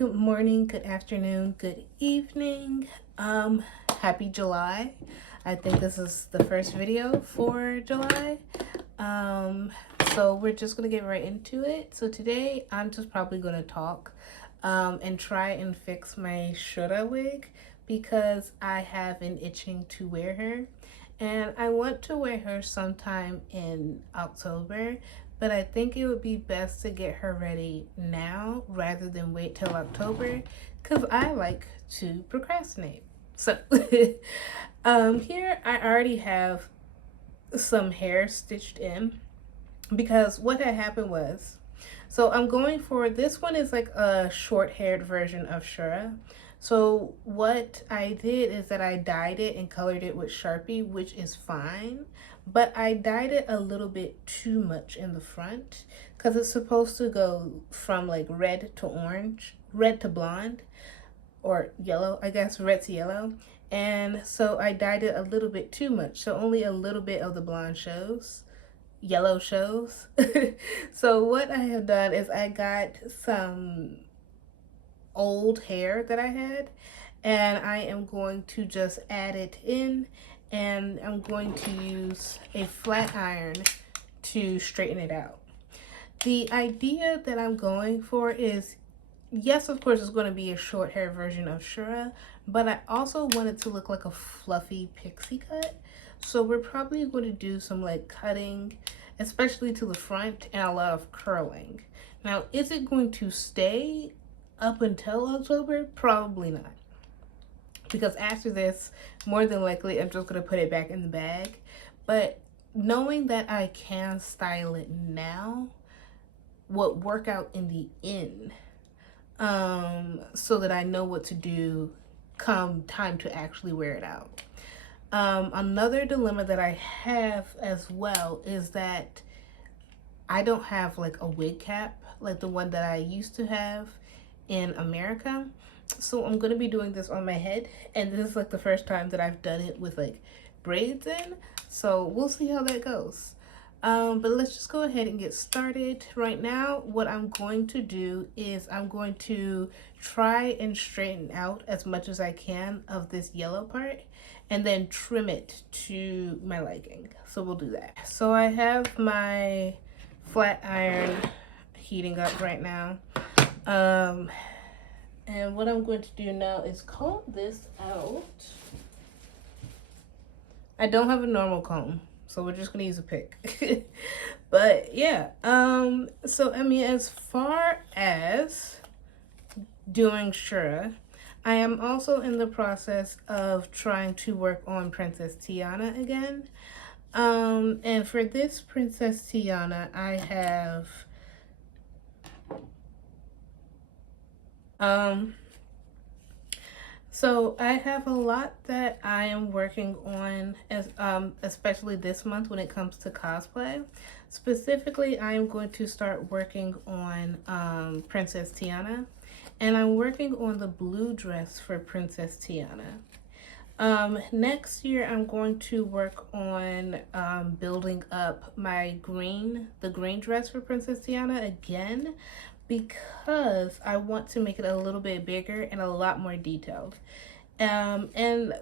Good morning, good afternoon, good evening. Happy July. I think this is the first video for July. Um, so we're just gonna get right into it. So today I'm just probably gonna talk and try and fix my Shura wig because I have been itching to wear her. And I want to wear her sometime in October, but I think it would be best to get her ready now rather than wait till October because I like to procrastinate. So here I already have some hair stitched in because what had happened was, so I'm going for this one is like a short haired version of Shura. So what I did is that I dyed it and colored it with Sharpie, which is fine, but I dyed it a little bit too much in the front because it's supposed to go from like red to orange, red to blonde, or yellow, I guess, red to yellow. And so I dyed it a little bit too much, so only a little bit of the blonde shows, yellow shows. So what I have done is I got some old hair that I had, and I am going to just add it in, and I'm going to use a flat iron to straighten it out. The idea that I'm going for is, yes, of course, it's going to be a short hair version of Shura, but I also want it to look like a fluffy pixie cut. So we're probably going to do some like cutting, especially to the front, and a lot of curling. Now, is it going to stay up until October? Probably not. Because after this, more than likely, I'm just going to put it back in the bag. But knowing that I can style it now would work out in the end, so that I know what to do come time to actually wear it out. Another dilemma that I have as well is that I don't have like a wig cap like the one that I used to have in America. So I'm going to be doing this on my head, and this is like the first time that I've done it with like braids in. So we'll see how that goes. But let's just go ahead and get started. Right now, what I'm going to do is I'm going to try and straighten out as much as I can of this yellow part and then trim it to my liking. So we'll do that. So I have my flat iron heating up right now. And what I'm going to do now is comb this out. I don't have a normal comb, so we're just gonna use a pick. But yeah, so I mean, as far as doing Shura, I am also in the process of trying to work on Princess Tiana again. And for this Princess Tiana, I have so I have a lot that I am working on, as especially this month when it comes to cosplay. Specifically, I am going to start working on Princess Tiana, and I'm working on the blue dress for Princess Tiana. Next year, I'm going to work on building up the green dress for Princess Tiana again, because I want to make it a little bit bigger and a lot more detailed. And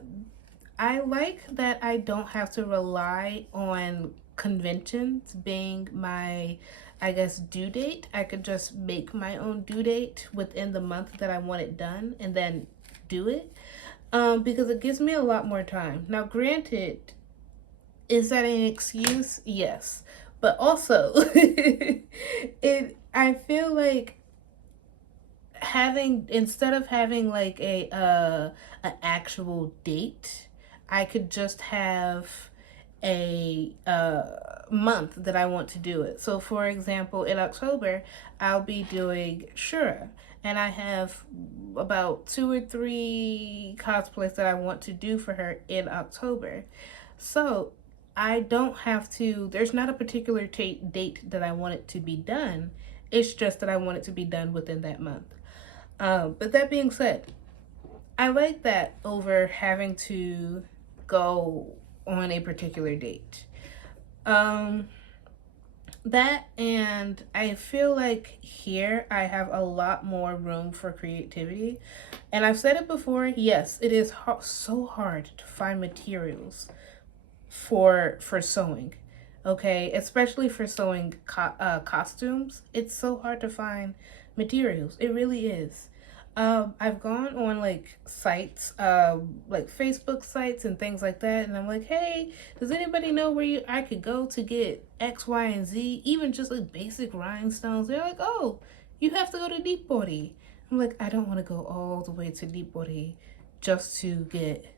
I like that I don't have to rely on conventions being my, I guess, due date. I could just make my own due date within the month that I want it done and then do it. Because it gives me a lot more time. Now, granted, is that an excuse? Yes. But also, I feel like instead of having like an actual date, I could just have a month that I want to do it. So for example, in October, I'll be doing Shura, and I have about 2 or 3 cosplays that I want to do for her in October. So I don't have to, there's not a particular date that I want it to be done. It's just that I want it to be done within that month. But that being said, I like that over having to go on a particular date. that, and I feel like here I have a lot more room for creativity. And I've said it before, yes, it is so hard to find materials for sewing. Okay, especially for sewing costumes, it's so hard to find materials. It really is. I've gone on like sites, like Facebook sites and things like that, and I'm like, hey, does anybody know where I could go to get X, Y, and Z, even just like basic rhinestones? They're like, oh, you have to go to Deepbody. I'm like, I don't want to go all the way to Deepbody just to get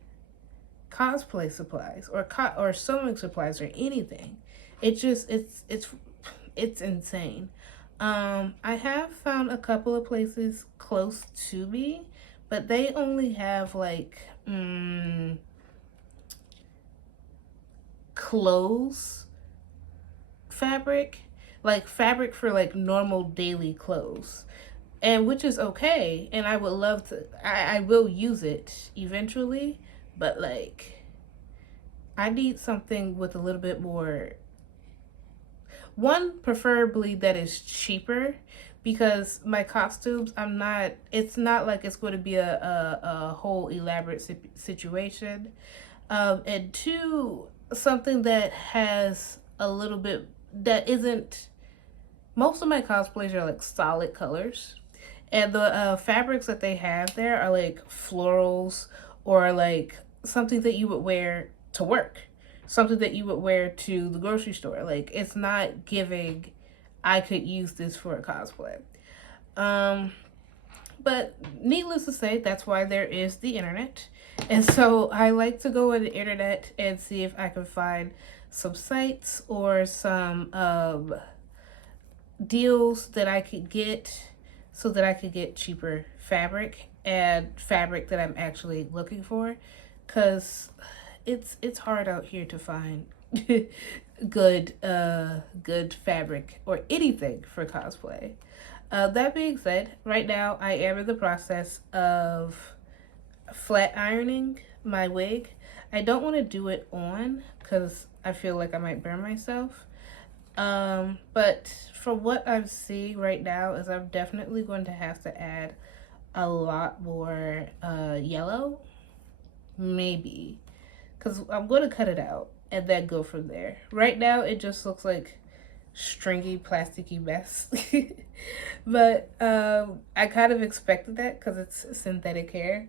cosplay supplies or sewing supplies or anything. It just it's insane. I have found a couple of places close to me, but they only have like clothes fabric, like fabric for like normal daily clothes, and which is okay. And I would love to. I will use it eventually, but like I need something with a little bit more, one preferably that is cheaper, because my costumes, it's not like it's going to be a whole elaborate situation. And two, something that has a little bit, that isn't, most of my cosplays are like solid colors, and the fabrics that they have there are like florals, or like something that you would wear to work, something that you would wear to the grocery store. Like, it's not giving, I could use this for a cosplay. Um, but needless to say, that's why there is the internet. And so I like to go on the internet and see if I can find some sites or some deals that I could get, so that I could get cheaper fabric, and fabric that I'm actually looking for, cuz it's hard out here to find good fabric or anything for cosplay. That being said, right now I am in the process of flat ironing my wig. I don't want to do it on cuz I feel like I might burn myself. But from what I'm seeing right now is I'm definitely going to have to add a lot more yellow, maybe, because I'm going to cut it out and then go from there. Right now it just looks like stringy, plasticky mess. But I kind of expected that because it's synthetic hair.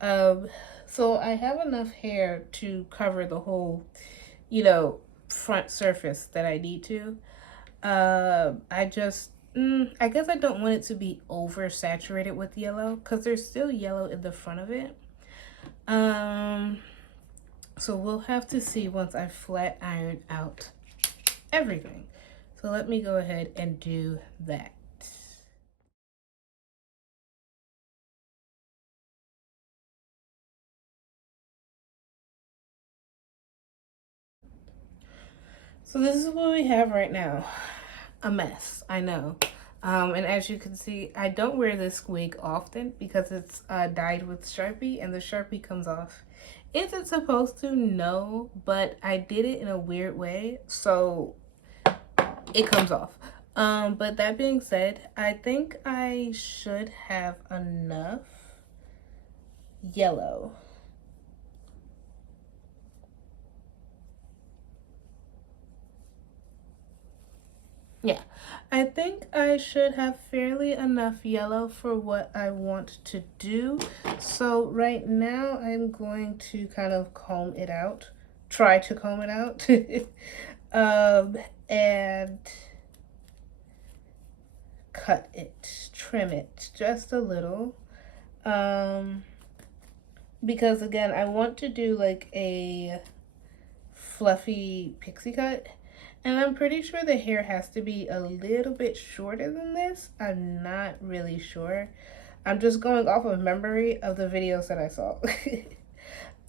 Um, so I have enough hair to cover the whole, you know, front surface that I need to. I guess I don't want it to be oversaturated with yellow because there's still yellow in the front of it. Um, so we'll have to see once I flat iron out everything. So let me go ahead and do that. So this is what we have right now. A mess, I know. And as you can see, I don't wear this wig often because it's dyed with Sharpie, and the Sharpie comes off. Is it supposed to? No, but I did it in a weird way, so it comes off. But that being said, I think I should have enough yellow. Yeah, I think I should have fairly enough yellow for what I want to do. So right now I'm going to kind of comb it out, try to comb it out, and cut it, trim it just a little. Um, because again, I want to do like a fluffy pixie cut. And I'm pretty sure the hair has to be a little bit shorter than this. I'm not really sure. I'm just going off of memory of the videos that I saw.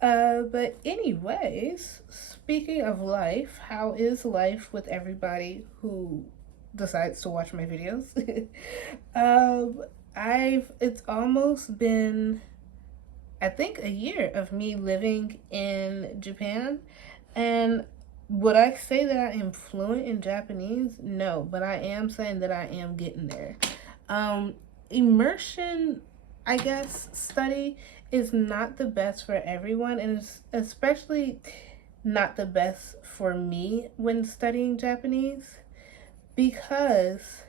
But anyways, speaking of life, how is life with everybody who decides to watch my videos? um, it's almost been, I think, a year of me living in Japan, and Would I say that I am fluent in Japanese? No, but I am saying that I am getting there. Um, Immersion, I guess, study is not the best for everyone, and it's especially not the best for me when studying Japanese because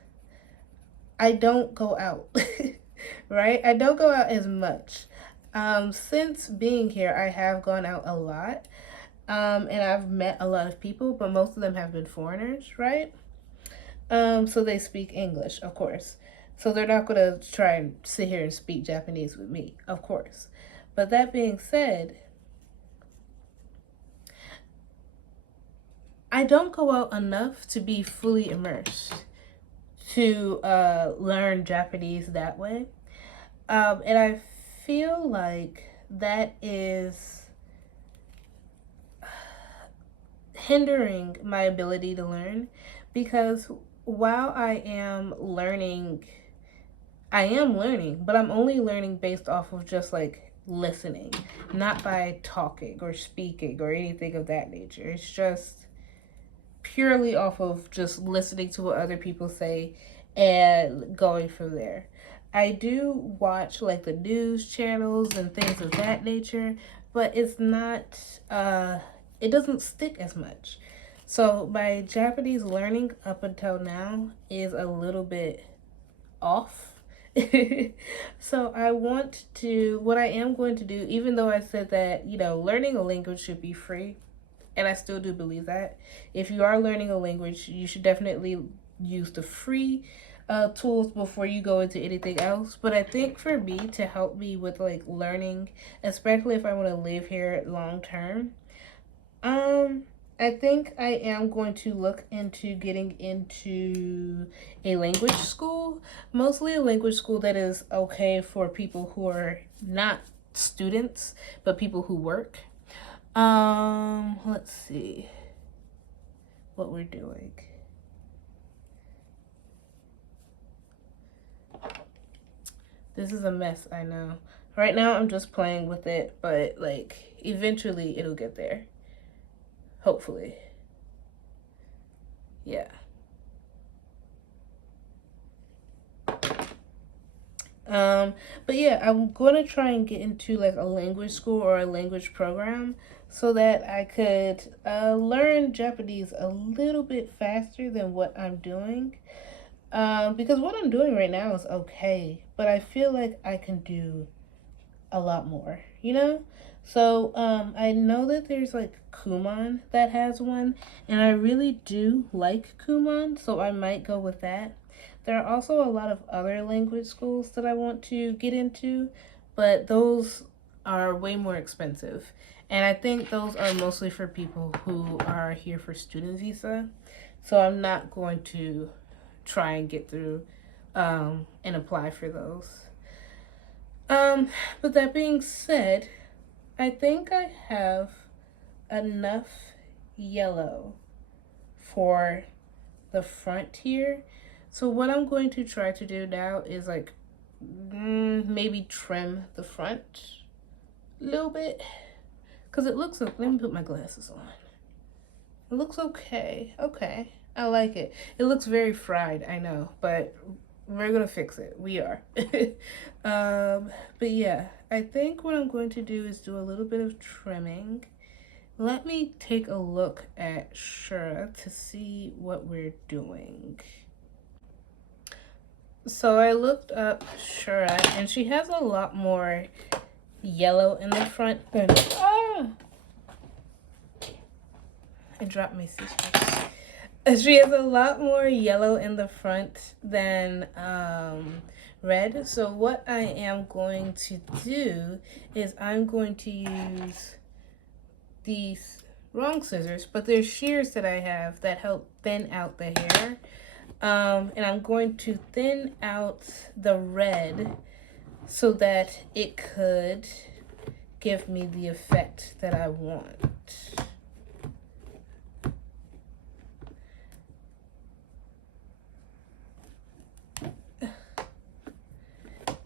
I don't go out, right? I don't go out as much. Since being here, I have gone out a lot, and I've met a lot of people, but most of them have been foreigners, right? So they speak English, of course. So they're not gonna try and sit here and speak Japanese with me, of course. But that being said, I don't go out enough to be fully immersed to learn Japanese that way. And I feel like that is hindering my ability to learn because while I am learning, but I'm only learning based off of just like listening, not by talking or speaking or anything of that nature. It's just purely off of just listening to what other people say and going from there. I do watch like the news channels and things of that nature, but it's not it doesn't stick as much. So my Japanese learning up until now is a little bit off. So I want to, what I am going to do, even though I said that, learning a language should be free, and I still do believe that. If you are learning a language, you should definitely use the free tools before you go into anything else. But I think for me to help me with like learning, especially if I want to live here long term, um, I think I am going to look into getting into a language school, mostly a language school that is okay for people who are not students, but people who work. Let's see what we're doing. This is a mess, I know. Right now I'm just playing with it, but like eventually it'll get there. Hopefully. Yeah. But yeah, I'm gonna try and get into like a language school or a language program so that I could learn Japanese a little bit faster than what I'm doing. Because what I'm doing right now is okay, but I feel like I can do a lot more, you know? So, I know that there's like Kumon that has one, and I really do like Kumon, so I might go with that. There are also a lot of other language schools that I want to get into, but those are way more expensive. And I think those are mostly for people who are here for student visa. So I'm not going to try and get through and apply for those. Um, but that being said, I think I have enough yellow for the front here. So what I'm going to try to do now is like maybe trim the front a little bit because it looks like, let me put my glasses on. It looks okay. Okay. I like it. It looks very fried, I know, but we're gonna fix it. We are. But yeah, I think what I'm going to do is do a little bit of trimming. Let me take a look at Shura to see what we're doing. So I looked up Shura, and she has a lot more yellow in the front than... Ah! I dropped my scissors. She has a lot more yellow in the front than red. So what I am going to do is I'm going to use these wrong scissors, but there's shears that I have that help thin out the hair. And I'm going to thin out the red so that it could give me the effect that I want.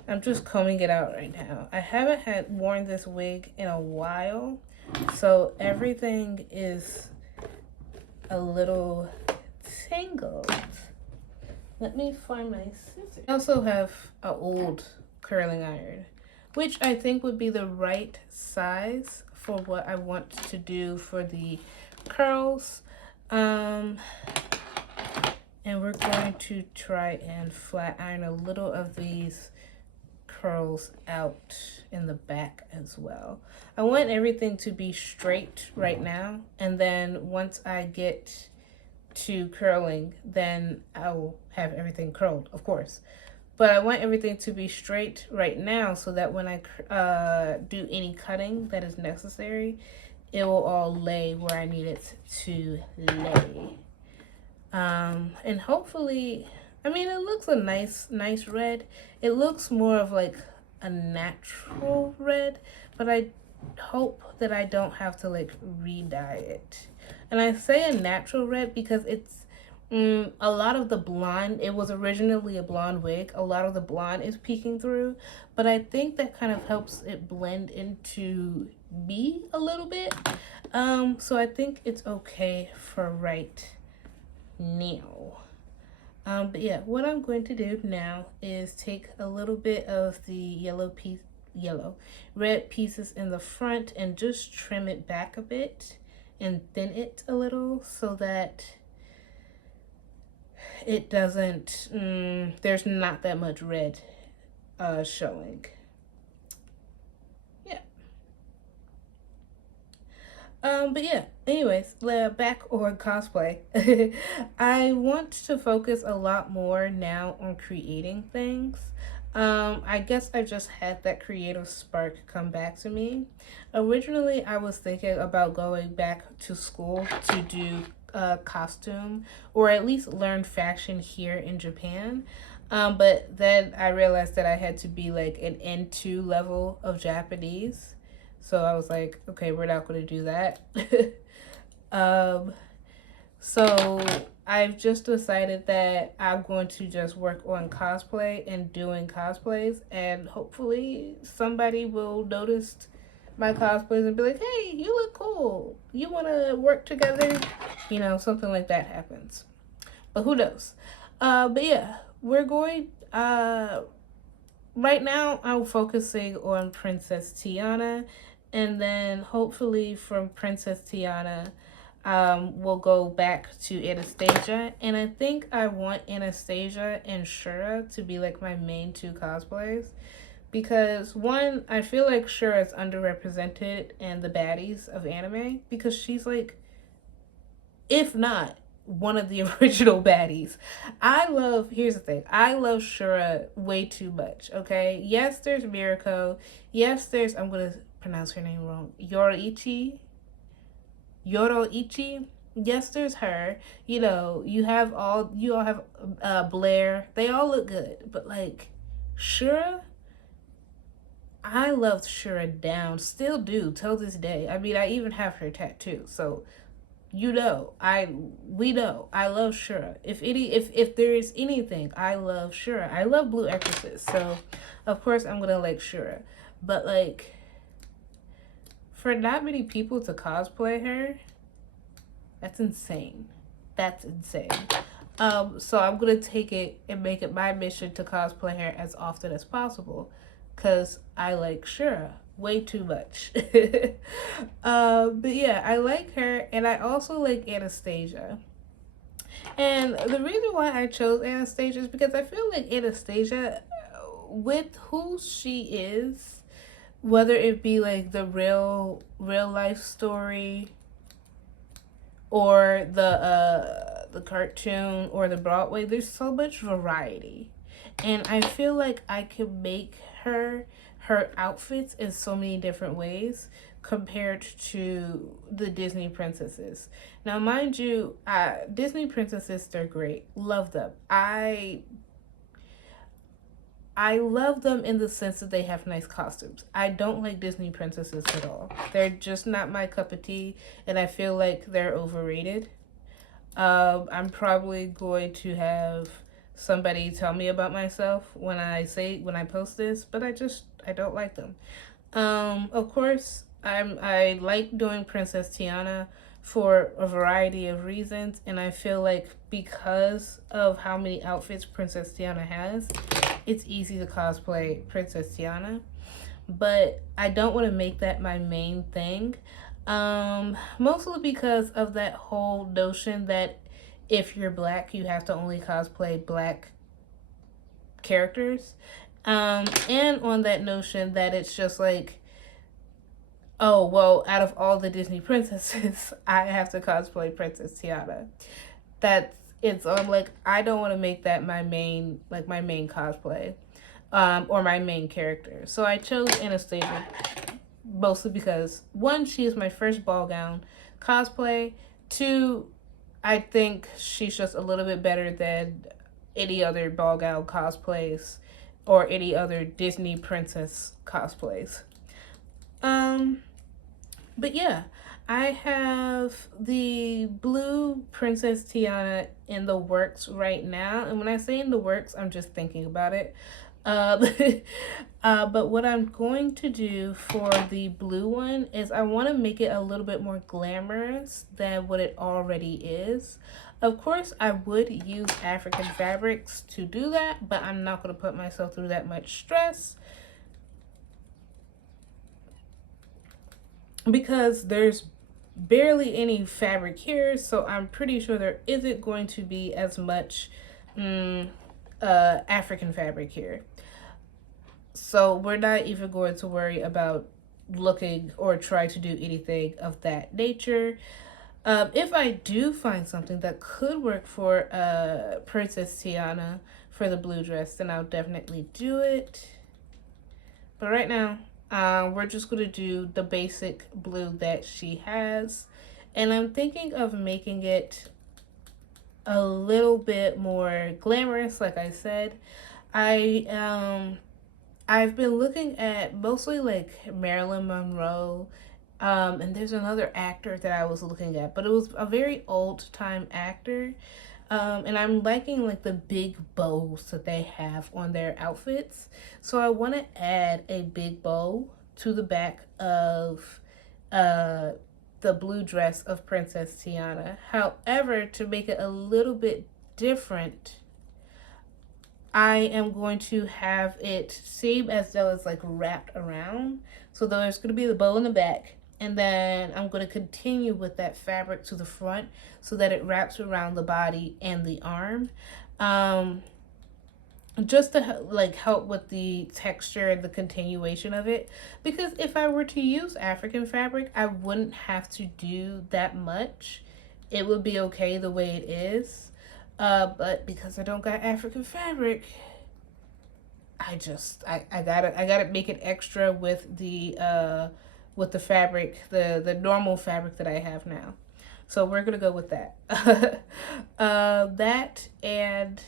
I'm just combing it out right now. I haven't worn this wig in a while, so everything is a little tangled. Let me find my scissors. I also have an old curling iron, which I think would be the right size for what I want to do for the curls. And we're going to try and flat iron a little of these curls out in the back as well. I want everything to be straight right now, and then once I get to curling, then I'll have everything curled, of course. But I want everything to be straight right now so that when I do any cutting that is necessary, it will all lay where I need it to lay. And hopefully, I mean, it looks a nice red. It looks more of like a natural red, but I hope that I don't have to like re-dye it. And I say a natural red because it's a lot of the blonde, it was originally a blonde wig. A lot of the blonde is peeking through, but I think that kind of helps it blend into me a little bit. So I think it's okay for right now. But yeah, what I'm going to do now is take a little bit of the red pieces in the front and just trim it back a bit and thin it a little so that it doesn't, there's not that much red showing. Yeah. But yeah, anyways, back on cosplay. I want to focus a lot more now on creating things. I guess I just had that creative spark come back to me. Originally, I was thinking about going back to school to do costume or at least learn fashion here in Japan. But then I realized that I had to be like an N2 level of Japanese. So I was like, okay, we're not going to do that. So I've just decided that I'm going to just work on cosplay and doing cosplays, and hopefully somebody will notice my cosplays and be like, hey, you look cool. You want to work together? You know, something like that happens. But who knows? But yeah, we're going, right now I'm focusing on Princess Tiana, and then hopefully from Princess Tiana, we'll go back to Anastasia, and I think I want Anastasia and Shura to be like my main two cosplays, because one, I feel like Shura is underrepresented in the baddies of anime, because she's like, if not one of the original baddies. Here's the thing, I love Shura way too much, okay? Yes, there's Mirako. Yes, there's, I'm gonna pronounce her name wrong, Yoroichi. Yes, there's her. You know, you all have Blair. They all look good, but like Shura, I loved Shura down. Still do till this day. I mean, I even have her tattoo. So, we know I love Shura. If there's anything, I love Shura. I love Blue Exorcist. So, of course, I'm gonna like Shura. But like, for not many people to cosplay her, that's insane. That's insane. So I'm gonna take it and make it my mission to cosplay her as often as possible, because I like Shura way too much. But yeah, I like her, and I also like Anastasia. And the reason why I chose Anastasia is because I feel like Anastasia, with who she is, whether it be like the real life story or the cartoon or the Broadway, there's so much variety, and I feel like I could make her outfits in so many different ways compared to the Disney princesses. Now, mind you, Disney princesses, they're great, love them. I love them in the sense that they have nice costumes. I don't like Disney princesses at all. They're just not my cup of tea, and I feel like they're overrated. I'm probably going to have somebody tell me about myself when I post this, but I don't like them. Of course, I like doing Princess Tiana, for a variety of reasons, and I feel like because of how many outfits Princess Tiana has, it's easy to cosplay Princess Tiana. But I don't want to make that my main thing. Mostly because of that whole notion that if you're black, you have to only cosplay black characters. And on that notion that it's just like, oh, well, out of all the Disney princesses, I have to cosplay Princess Tiana. That's it's I'm like, I don't want to make that my main cosplay, or my main character. So I chose Anastasia mostly because one, she is my first ball gown cosplay. Two, I think she's just a little bit better than any other ball gown cosplays or any other Disney princess cosplays. Um, but yeah, I have the blue Princess Tiana in the works right now. And when I say in the works, I'm just thinking about it. Uh, but what I'm going to do for the blue one is I want to make it a little bit more glamorous than what it already is. Of course, I would use African fabrics to do that, but I'm not going to put myself through that much stress because there's barely any fabric here, so I'm pretty sure there isn't going to be as much African fabric here. So we're not even going to worry about looking or try to do anything of that nature. If I do find something that could work for Princess Tiana for the blue dress, then I'll definitely do it. But right now, we're just going to do the basic blue that she has. And I'm thinking of making it a little bit more glamorous, like I said. I've been looking at mostly like Marilyn Monroe, and there's another actor that I was looking at, but it was a very old time actor. And I'm liking like the big bows that they have on their outfits. So I want to add a big bow to the back of the blue dress of Princess Tiana. However, to make it a little bit different, I am going to have it seem as though it's like wrapped around. So there's going to be the bow in the back, and then I'm going to continue with that fabric to the front so that it wraps around the body and the arm. Just to like help with the texture and the continuation of it, because if I were to use African fabric, I wouldn't have to do that much. It would be okay the way it is. But because I don't got African fabric, I gotta make it extra with the fabric, the normal fabric that I have now. So we're gonna go with that. That and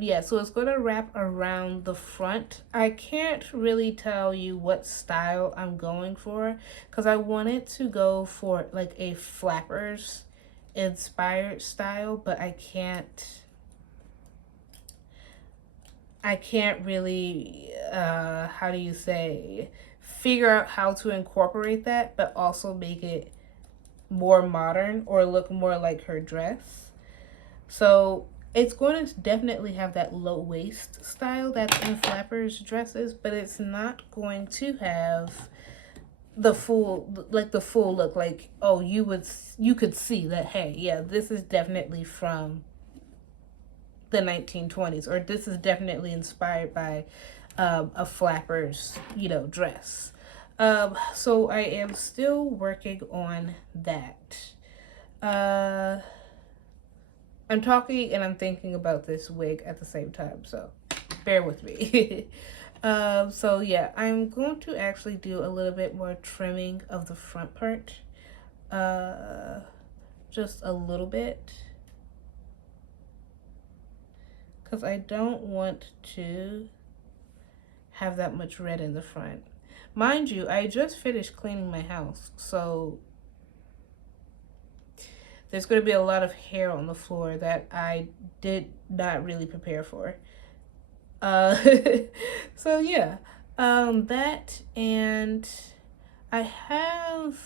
yeah, so it's gonna wrap around the front. I can't really tell you what style I'm going for because I wanted to go for like a flappers inspired style, but I can't really how do you say, figure out how to incorporate that but also make it more modern or look more like her dress. So it's going to definitely have that low waist style that's in flappers dresses, but it's not going to have the full look, like, oh, you could see that, hey, yeah, this is definitely from the 1920s, or this is definitely inspired by a flapper's dress. So I am still working on that. I'm talking and I'm thinking about this wig at the same time, so bear with me. So yeah, I'm going to actually do a little bit more trimming of the front part. Just a little bit. Because I don't want to have that much red in the front. Mind you, I just finished cleaning my house, so there's going to be a lot of hair on the floor that I did not really prepare for. So yeah, that, and I have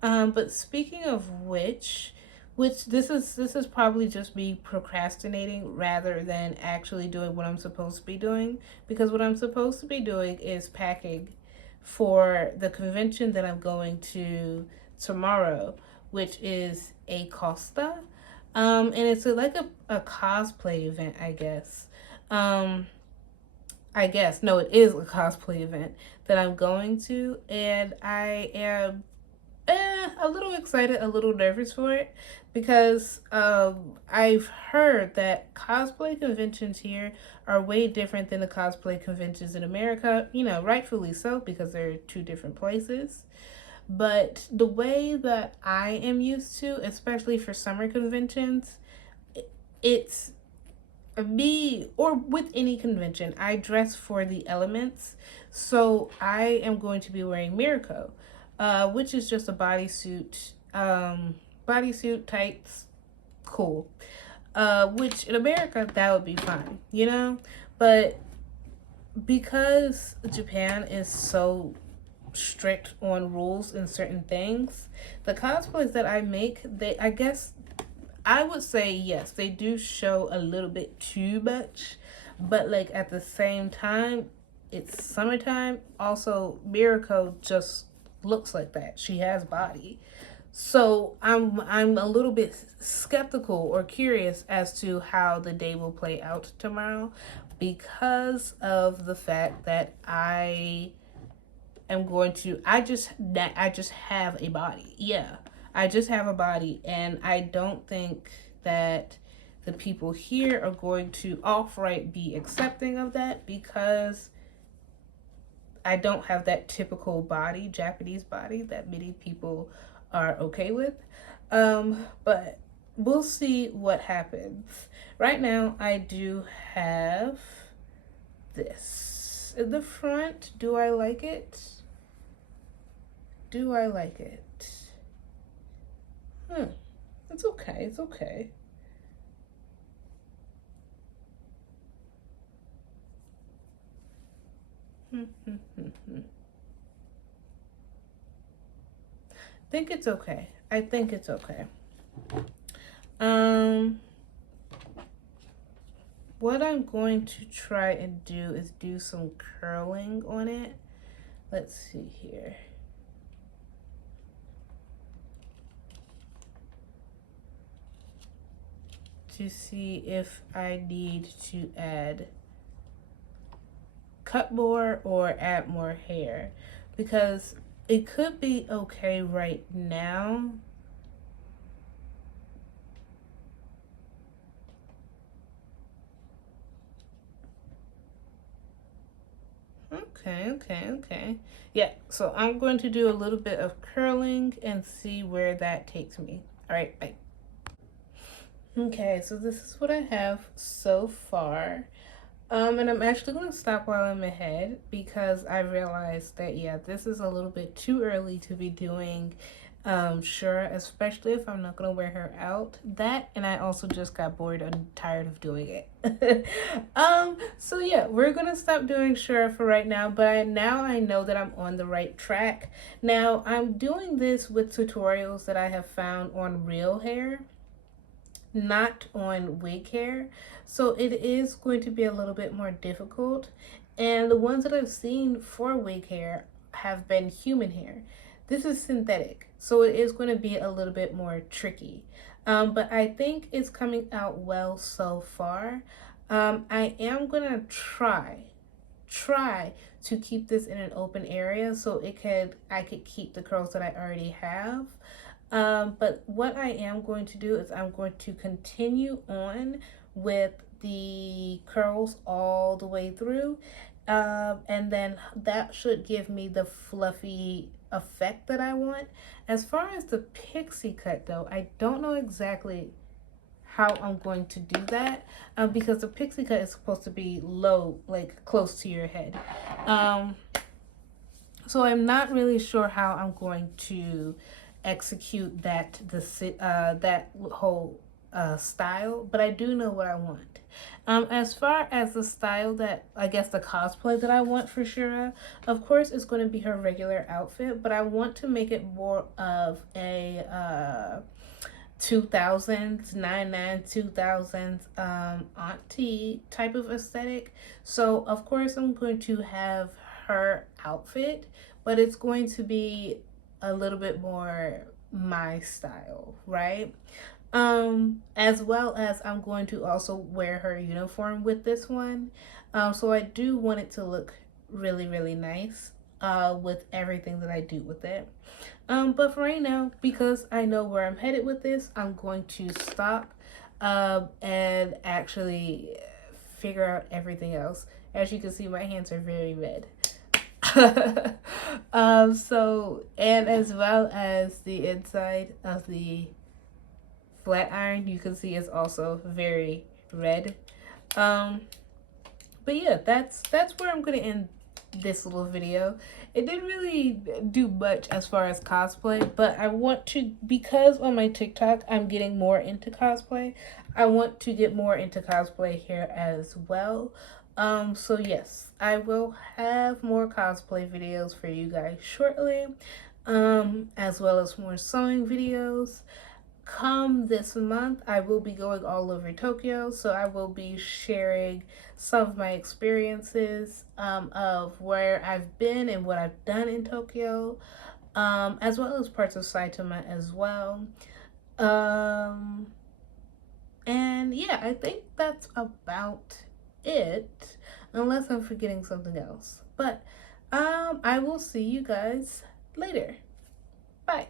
But speaking of which this is probably just me procrastinating rather than actually doing what I'm supposed to be doing, because what I'm supposed to be doing is packing for the convention that I'm going to tomorrow, which is a Costa. And it's like a cosplay event, I guess. Um, I guess. No, it is a cosplay event that I'm going to, and I am a little excited, a little nervous for it, because I've heard that cosplay conventions here are way different than the cosplay conventions in America. You know, rightfully so, because they're two different places. But the way that I am used to, especially for summer conventions, it's me, or with any convention, I dress for the elements. So I am going to be wearing Mirko, which is just a bodysuit tights, cool. Which in America that would be fine, you know. But because Japan is so strict on rules and certain things, the cosplays that I make, I guess I would say yes, they do show a little bit too much, but like at the same time, it's summertime. Also, Miracle just looks like that. She has body. So I'm a little bit skeptical or curious as to how the day will play out tomorrow, because of the fact that I just have a body. Yeah. I just have a body, and I don't think that the people here are going to outright be accepting of that, because I don't have that typical body, Japanese body, that many people are okay with. But we'll see what happens. Right now, I do have this in the front. Do I like it? Do I like it? It's okay. It's okay. Think it's okay. I think it's okay. Um, what I'm going to try and do is do some curling on it. Let's see here. To see if I need to cut more or add more hair, because it could be okay right now. Okay. Yeah, so I'm going to do a little bit of curling and see where that takes me. All right, bye. Okay, so this is what I have so far. And I'm actually going to stop while I'm ahead, because I realized that, yeah, this is a little bit too early to be doing sure, especially if I'm not going to wear her out. That, and I also just got bored and tired of doing it. So yeah, we're going to stop doing sure for right now, but now I know that I'm on the right track. Now, I'm doing this with tutorials that I have found on real hair, not on wig hair. So it is going to be a little bit more difficult. And the ones that I've seen for wig hair have been human hair. This is synthetic, so it is going to be a little bit more tricky. But I think it's coming out well so far. I am going to try to keep this in an open area so I could keep the curls that I already have. But what I am going to do is I'm going to continue on with the curls all the way through. And then that should give me the fluffy effect that I want. As far as the pixie cut though, I don't know exactly how I'm going to do that, because the pixie cut is supposed to be low, like close to your head. So I'm not really sure how I'm going to execute that whole style, but I do know what I want. As far as the style that I guess the cosplay that I want for Shira, of course it's going to be her regular outfit, but I want to make it more of a 2000s 2000s auntie type of aesthetic. So of course I'm going to have her outfit, but it's going to be a little bit more my style, right? As well as I'm going to also wear her uniform with this one. So I do want it to look really, really nice with everything that I do with it. But for right now, because I know where I'm headed with this, I'm going to stop and actually figure out everything else. As you can see, my hands are very red. So, and as well as the inside of the flat iron, you can see is also very red. Um, but yeah, that's where I'm gonna end this little video. It didn't really do much as far as cosplay, but I want to, because on my TikTok I'm getting more into cosplay, I want to get more into cosplay here as well. So yes, I will have more cosplay videos for you guys shortly, as well as more sewing videos. Come this month, I will be going all over Tokyo, so I will be sharing some of my experiences of where I've been and what I've done in Tokyo, as well as parts of Saitama as well. Um, and yeah, I think that's about it, unless I'm forgetting something else. But I will see you guys later. Bye.